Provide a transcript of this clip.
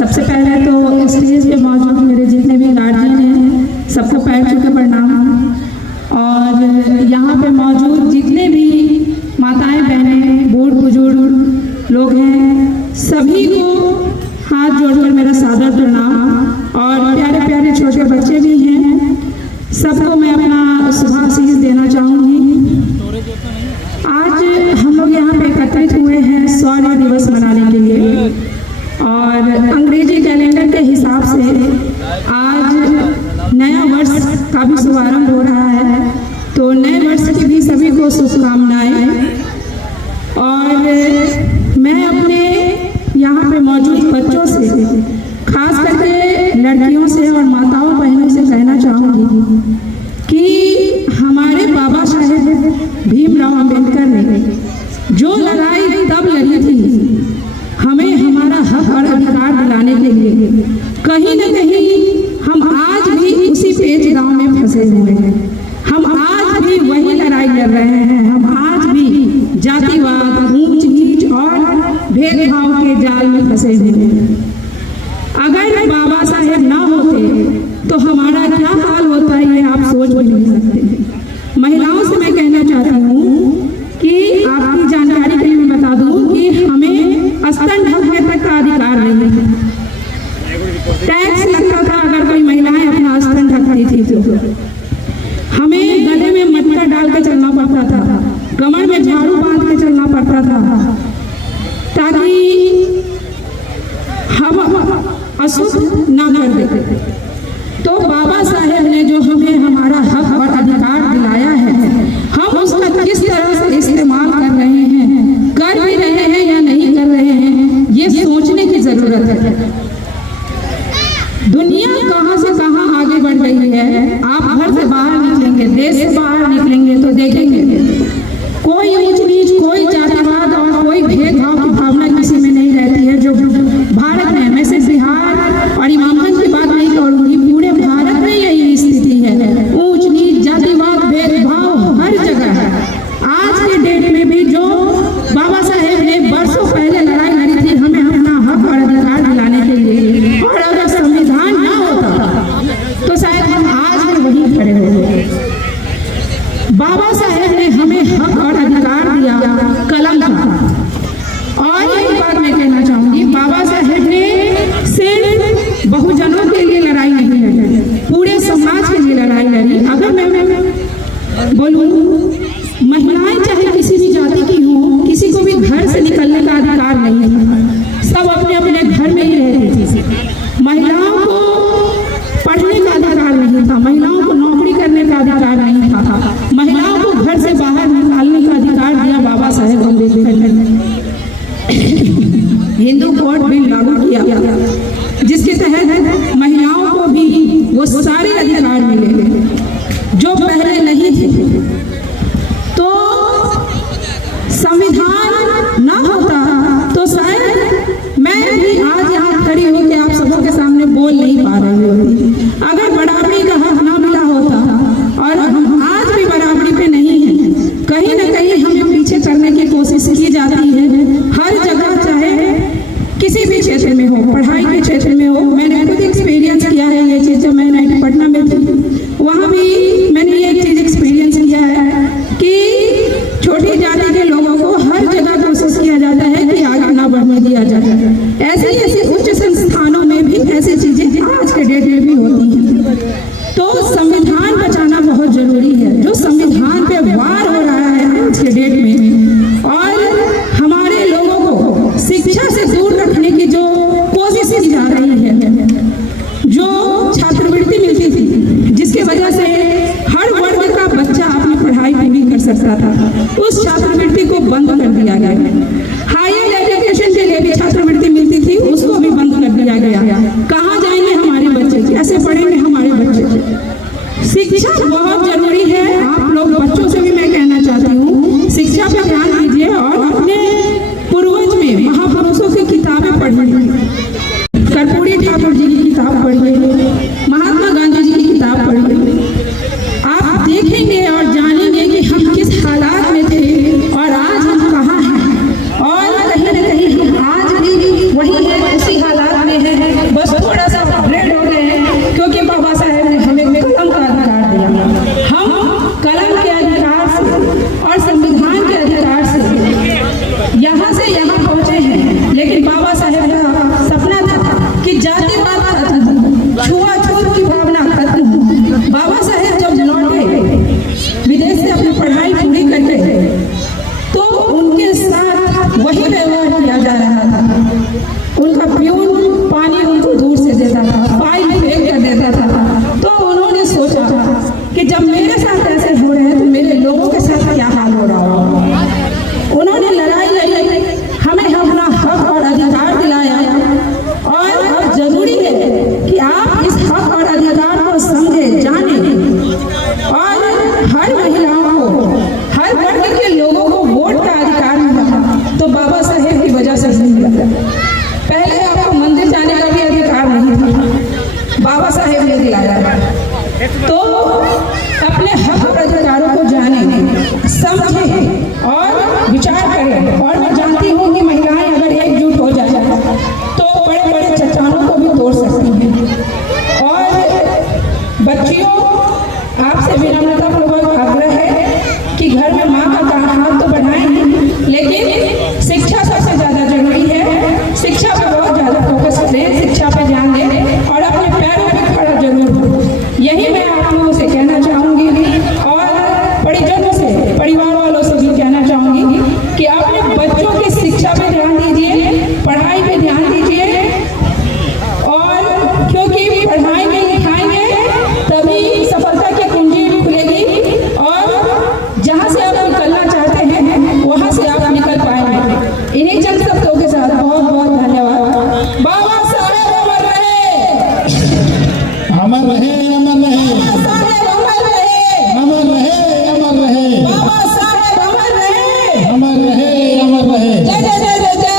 सबसे पहले तो स्टेज पे मौजूद मेरे जितने भी गार्जियन हैं सबको पैर छू के प्रणाम। और यहाँ पे मौजूद जितने भी माताएं बहनें बूढ़ बुजुर्ग लोग हैं सभी को हाथ जोड़कर मेरा सादर प्रणाम। और प्यारे प्यारे छोटे बच्चे भी हैं, सबको मैं अपना शुभाशीष देना चाहूँगी। आज हम लोग यहाँ पे एकत्रित हुए हैं शौर्य दिवस मनाने के लिए और अंग्रेजी कैलेंडर के हिसाब से आज नया वर्ष का भी शुभारंभ हो रहा है, तो नए वर्ष की भी सभी को शुभकामनाएं। और मैं अपने यहाँ पे मौजूद बच्चों से, खास करके लड़कियों से और माताओं बहनों से कहना चाहूँगी कि हमारे बाबा साहेब भीमराव अंबेडकर ने जो लड़ाई तब लड़ी थी हमें हमारा हक और अधिकार दिलाने के लिए, कहीं न कहीं हम आज भी उसी पेच गांव में फंसे हुए हैं। हम आज भी वही लड़ाई लड़ रहे हैं। हम आज भी जातिवाद, ऊंच नीच और भेदभाव के जाल में फंसे हुए हैं। अगर बाबा साहेब ना होते तो हमारा क्या हाल होता है ये आप सोच भी नहीं सकते। महिलाओं से मैं कहना चाहती हूँ कि आपकी जानकारी के लिए मैं बता दूँ कि हमें स्तन ढकने तक का अधिकार नहीं है। टैक्स लगता था अगर कोई महिलाएं अपना स्तन ढकती थी तो हमें गले में मटका डाल के चलना पड़ता था, कमर में झाड़ू बांध के चलना पड़ता था ताकि हम अशुद्ध ना कर देते। तो बाबा साहेब ने जो हमें हमारा हक और अधिकार दिलाया है, हम उसका किस तरह से इस्तेमाल कर रहे हैं, कर भी रहे हैं या नहीं कर रहे हैं, ये सोचने की जरूरत है। दुनिया कहां से कहां आगे बढ़ रही है। आप घर से बाहर निकलेंगे, देश से बाहर निकलेंगे तो देखेंगे कोई ऊंच नीच, कोई जातिवाद और कोई भेदभाव की भावना किसी में नहीं रहती है। जो भारत में, मैं सिर्फ बिहार और इमामगंज की बात नहीं करूंगी, पूरे भारत में यही स्थिति है। ऊंच नीच, जातिवाद, भेदभाव हर जगह है। आज के डेट में भी जो बाबा साहेब ने वर्षों पहले लड़ाई लड़ी थी हमें अपना हक और अधिकार दिलाने के लिए, और अगर संविधान ना होता तो शायद हम आज भी वहीं खड़े होते। बाबा साहेब ने हमें हक और अधिकार दिया कलम का। और एक बात मैं कहना चाहूंगी, बाबा साहेब ने सिर्फ बहुजनों के लिए लड़ाई नहीं लड़ी, पूरे समाज के लिए लड़ाई लड़ी। अगर मैं बोलूं, महिलाएं चाहे किसी भी जाति की हों, किसी को भी घर से निकलने का अधिकार नहीं है। सब अपने अपने घर में ही रहती थी। महिलाओं को पढ़ने का अधिकार नहीं था, महिलाओं को नौकरी करने का अधिकार नहीं था, महिलाओं को घर से बाहर निकालने का अधिकार दिया बाबा साहेब अम्बेडकर ने। हिंदू कोड बिल लागू किया जिसके तहत महिलाओं को भी वो सारे अधिकार मिले जो पहले नहीं थे। तो संविधान ना होता तो शायद मैं भी आज यहाँ खड़ी होकर आप सबों के सामने बोल नहीं पा रही होती। अगर बराबरी का हक ना मिला होता, और हम आज भी बराबरी पे नहीं है, कहीं ना कहीं हमें पीछे करने की कोशिश की जाती है हर जगह, चाहे किसी भी क्षेत्र में हो, पढ़ाई के क्षेत्र में हो। मैंने खुद एक्सपीरियंस किया है ये चीज़। जब मैं NIT पटना में थी वहाँ भी मैंने ये चीज़ एक्सपीरियंस किया है कि छोटी जाति के लोगों को हर जगह कोशिश किया जाता है कि आगे ना बढ़ने दिया जाए। ऐसे उच्च संस्थानों में भी ऐसी चीज़ें आज के डेट में भी होती हैं। तो संविधान बचाना बहुत जरूरी है। जो संविधान पे वार हो रहा है आज के डेट में, और हमारे लोगों को शिक्षा से दूर रखने की जो कोशिश की जा रही है, जो छात्रवृत्ति मिलती थी जिसकी वजह से हर वर्ग अमर रहे, अमर रहे। जय जय जय जय जय